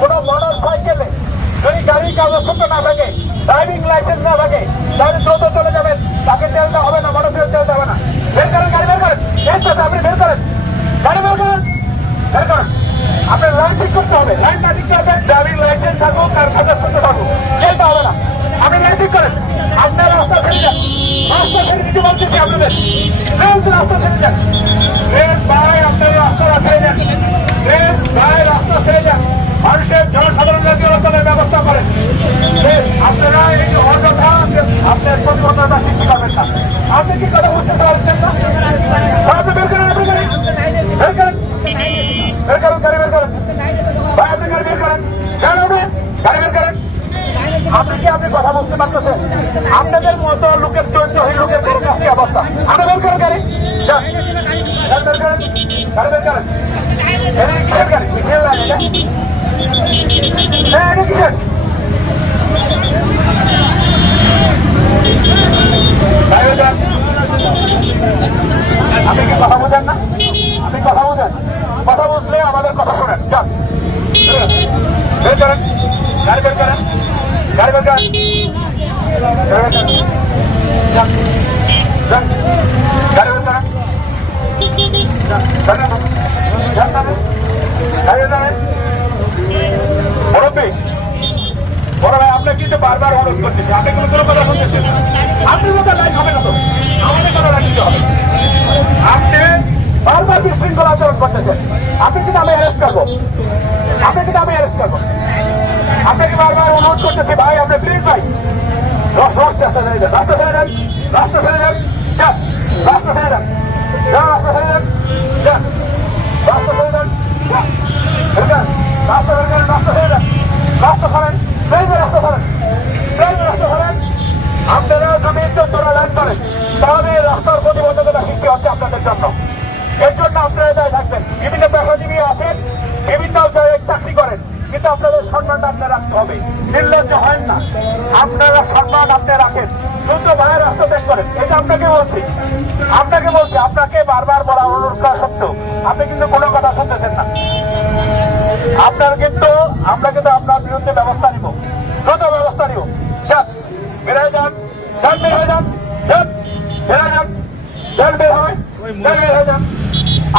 কোনো মোটর সাইকেলে যদি গাড়ির কাগজপত্র না থাকে, ড্রাইভিং লাইসেন্স না থাকে, তাহলে দ্রুত চলে যাবেন। তাকে তেলটা হবে না, মোটর সাইকেল তেলতে হবে না। বের করেন, গাড়ি বের করেন। আপনি বের করেন, গাড়ি বের করেন, বের করেন। আপনার লাইন ঠিক করতে হবে। লাইন না ঠিক করবেন, ড্রাইভিং লাইসেন্স থাকুক আর কাগজপত্র থাকুক, তেলতে হবে না। আপনি লাইন ঠিক করেন। আপনার রাস্তা ছেড়ে যান, রাস্তা ছেড়ে দিতে বলতেছি আপনাদের। রাস্তা ছেড়ে যান, ভাই আপনার রাস্তা ছেড়ে যান, ভাই রাস্তা ছেড়ে যান। মানুষের জনসাধারণ চলাচলের ব্যবস্থা করেন। আপনারা এই অযথা আপনার প্রতিবন্ধকতা সৃষ্টি করবেন না। আপনি কি কথা বুঝতে পারছেন না? আপনি বের করেন, আপনি বের করেন, বের করেন, গাড়ি বের করেন। ভাই আপনি গাড়ি বের করেন, গাড়ি বের করেন। আপনি কি আপনি কথা বুঝতে পারতেছেন? আপনাদের মতো লোকের চরিত্র এই লোকের কি অবস্থা? আপনি বের করেন গাড়ি, বের করেন, গাড়ি বের করেন। কিসের গাড়ি? কিসের লাগে? কিসের? আপনি কি কথা বুঝেন না? আপনি কথা বুঝেন? কথা বুঝলে আমাদের কথা শোনেন। যান, বের করেন, গাড়ি বের করেন, গাড়ি বের করেন, গাড়ি বের করেন, মুরব্বী বড় ভাই, আপনাকে কিন্তু বারবার অনুরোধ করতেছি, আপনি কোনো কথা শুনতেছেন না। আপনি কথা লাইন হবে না, তো আমাদের কথা রাখতে হবে। আপনি বারবার বিশৃঙ্খলা আচরণ করতেছেন, আপনি কিন্তু আমি অ্যারেস্ট করবো, আপনি কিন্তু আমি অ্যারেস্ট করবো। আপনাকে বারবার অনুরোধ করতেছি, ভাই আপনি প্লিজ ভাই রাস্তা ছেড়ে যান, রাস্তা ছেড়ে যান, রাস্তা ছেড়ে যান, রাস্তা ছেড়ে যান, রাস্তা ছেড়ে যান, রাস্তা ছেড়ে যান, রাস্তা ছেড়ে যান, রাস্তা ছেড়ে যান, রাস্তা ছাড়েন, রাস্তা ছাড়েন, রাস্তা ছাড়েন। আপনারা যদি চন্দ্রা লাইন করেন তাহলে রাস্তার প্রতিবন্ধকতা সৃষ্টি হচ্ছে আপনাদের জন্য। এর জন্য আপনারা দায় থাকবেন। বিভিন্ন পেশাজীবী আছেন, বিভিন্ন জায়গায় চাকরি করেন, কিন্তু আপনাদের সম্মানটা আপনার রাখতে হবে। নির্লজ্জ হয় না, আপনারা সম্মান আপনি রাখেন। দ্রুত ভাইয়ের রাস্তা ত্যাগ করেন। এটা আপনাকে বলছি, আপনাকে বলছি। আপনাকে বারবার বলা অনুরোধ করা সত্ত্বেও আপনি কিন্তু কোনো কথা শুনতেছেন না। আপনার কিন্তু আমরা কিন্তু আপনার বিরুদ্ধে ব্যবস্থা নিব, দ্রুত ব্যবস্থা নিব। যান, বেড়ে যান, যান, বের হয়ে যান, যান, বেড়ে যান, যান, বের হয়, যান, বের হয়ে যান।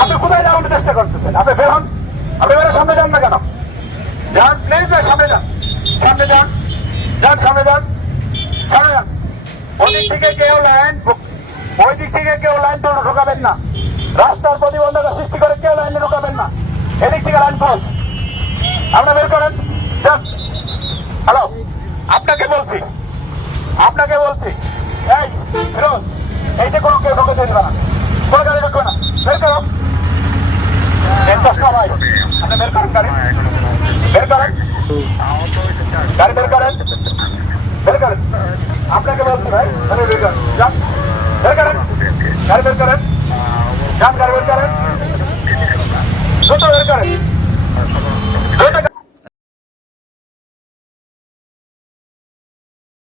আপনি কোথায় যাওয়ার চেষ্টা করতেছেন? আপনি বের হন, আপনি বেরো, সামনে যান না কেন? যান, প্লিজ ভাই, সামনে যান, সামনে যান, যান, সামনে যান, সামনে যান। ওই দিক থেকে কেউ লাইন তো ঢোকাবেন না। রাস্তার প্রতিবন্ধকতা সৃষ্টি করে কেউ লাইনে ঢোকাবেন না। এদিক থেকে লাইন ক্লোজ, আপনি বের করেন, যান। হ্যালো, আপনাকে বলছি, এই ফিরোজ, এইটা কোনো কেউ ঢোকে দেবে না, কোনো গাড়ি ঢুকবে না। বের করো, চেষ্টা ভাই, আপনি বের করেন গাড়ি, বের করেন, গাড়ি বের করেন, বের করেন। আপনাকে বলছি ভাই, বের করেন, যান, বের করেন, গাড়ি বের করেন, যান, গাড়ি বের করেন, দ্রুত বের করেন।